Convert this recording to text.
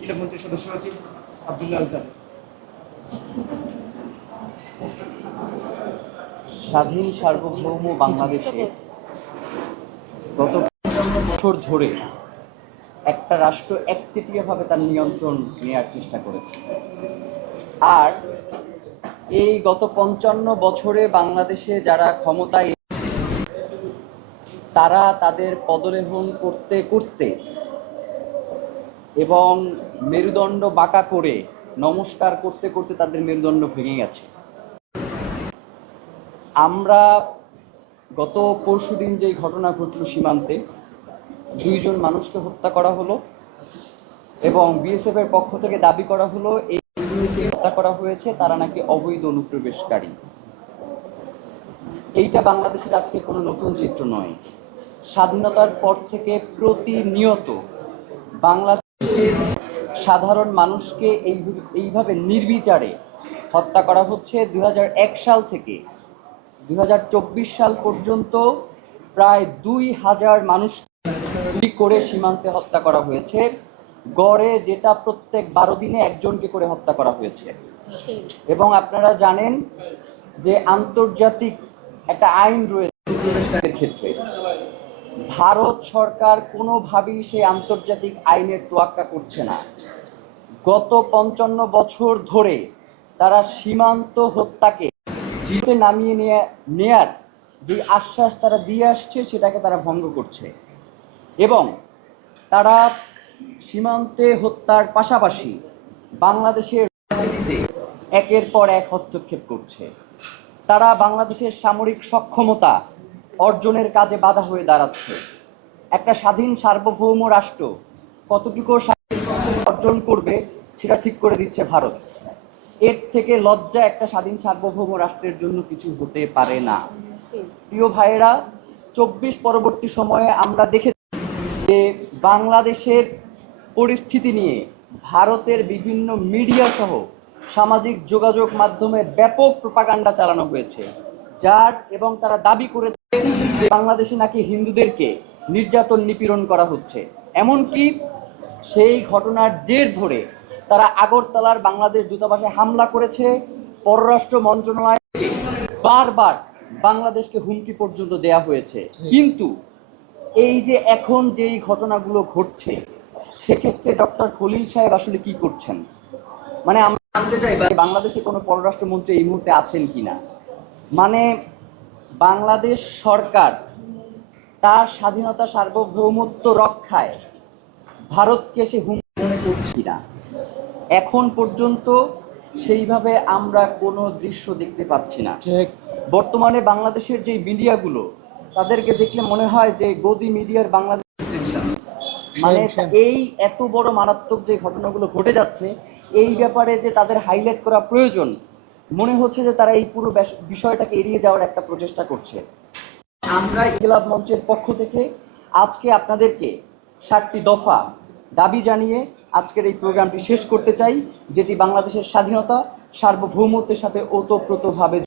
ক্রীড়া মন্ত্রীর সদস্য সচিব আব্দুল্লাহ আল। স্বাধীন সার্বভৌম বাংলাদেশে গত ৫০ বছর ধরে একটা রাষ্ট্র একচেটিয়াভাবে তার নিয়ন্ত্রণ নেওয়ার চেষ্টা করেছে। আর এই গত ৫৫ বছরে বাংলাদেশে যারা ক্ষমতায় এসেছে তারা তাদের পদলেহন করতে করতে এবং মেরুদণ্ড বাঁকা করে নমস্কার করতে করতে তাদের মেরুদণ্ড ভেঙে গেছে। আমরা গত পরশুদিন যেই ঘটনা ঘটল সীমান্তে ২ জন মানুষকে হত্যা করা হলো এবং বিএসএফের পক্ষ থেকে দাবি করা হলো এই যে হত্যা করা হয়েছে তারা নাকি অবৈধ অনুপ্রবেশকারী। এইটা বাংলাদেশের আজকে কোনো নতুন চিত্র নয়। স্বাধীনতার পর থেকে প্রতিনিয়ত বাংলাদেশের সাধারণ মানুষকে এইভাবে নির্বিচারে হত্যা করা হচ্ছে। ২০০১ সাল থেকে ২০২৪ সাল পর্যন্ত প্রায় ২,০০০ মানুষ করে সীমান্তে হত্যা করা হয়েছে। গড়ে যেটা প্রত্যেক ১২ দিনে একজনকে করে হত্যা করা হয়েছে। এবং আপনারা জানেন যে আন্তর্জাতিক একটা আইন রয়েছে অনুপ্রবেশকারীদের ক্ষেত্রে। ভারত সরকার কোনোভাবেই সেই আন্তর্জাতিক আইনের তোয়াক্কা করছে না। গত ৫৫ বছর ধরে তারা সীমান্ত হত্যাকে জিতে নামিয়ে নেয়ার যে আশ্বাস তারা দিয়ে আসছে সেটাকে তারা ভঙ্গ করছে এবং তারা সীমান্তে হত্যার পাশাপাশি বাংলাদেশের রাজনীতিতে একের পর এক হস্তক্ষেপ করছে। তারা বাংলাদেশের সামরিক সক্ষমতা অর্জনের কাজে বাধা হয়ে দাঁড়াচ্ছে। একটা স্বাধীন সার্বভৌম রাষ্ট্র কতটুকু অর্জন করবে সেটা ঠিক করে দিচ্ছে ভারত। এর থেকে লজ্জা একটা স্বাধীন সার্বভৌম রাষ্ট্রের জন্য কিছু হতে পারে না। প্রিয় ভাইয়েরা, ২৪ পরবর্তী সময়ে আমরা দেখেছি যে বাংলাদেশের পরিস্থিতি নিয়ে ভারতের বিভিন্ন মিডিয়া সহ সামাজিক যোগাযোগ মাধ্যমে ব্যাপক প্রোপাগান্ডা চালানো হয়েছে, যার এবং তারা দাবি করে যে বাংলাদেশে নাকি হিন্দুদেরকে নির্যাতন নিপীড়ন করা হচ্ছে। এমনকি সেই ঘটনার জের ধরে তারা আগরতলার বাংলাদেশ দূতাবাসে হামলা করেছে। পররাষ্ট্র মন্ত্রণালয়কে বারবার বাংলাদেশকে হুমকি পর্যন্ত দেয়া হয়েছে। কিন্তু এই যে এখন যেই ঘটনাগুলো ঘটছে সেক্ষেত্রে ডক্টর খলিল সাহেব আসলে কি করছেন? মানে আমরা জানতে চাই বাংলাদেশে কোনো পররাষ্ট্রমন্ত্রী এই মুহূর্তে আছেন কিনা। মানে বাংলাদেশ সরকার তার স্বাধীনতা সার্বভৌমত্ব রক্ষায় ভারতকে সে হুমকি মনে করছি না। এখন পর্যন্ত সেইভাবে আমরা কোনো দৃশ্য দেখতে পাচ্ছি না। বর্তমানে বাংলাদেশের যে মিডিয়াগুলো তাদেরকে দেখলে মনে হয় যে গদি মিডিয়ার বাংলাদেশ। মানে এই এত বড় মারাত্মক যে ঘটনাগুলো ঘটে যাচ্ছে এই ব্যাপারে যে তাদের হাইলাইট করা প্রয়োজন মনে হচ্ছে যে তারা এই পুরো বিষয়টাকে এড়িয়ে যাওয়ার একটা প্রচেষ্টা করছে। আমরা ইনকিলাব মঞ্চের পক্ষ থেকে আজকে আপনাদেরকে 7টি দফা দাবি জানিয়ে আজকের এই প্রোগ্রামটি শেষ করতে চাই, যেটি বাংলাদেশের স্বাধীনতা সার্বভৌমত্বের সাথে ওতপ্রোতভাবে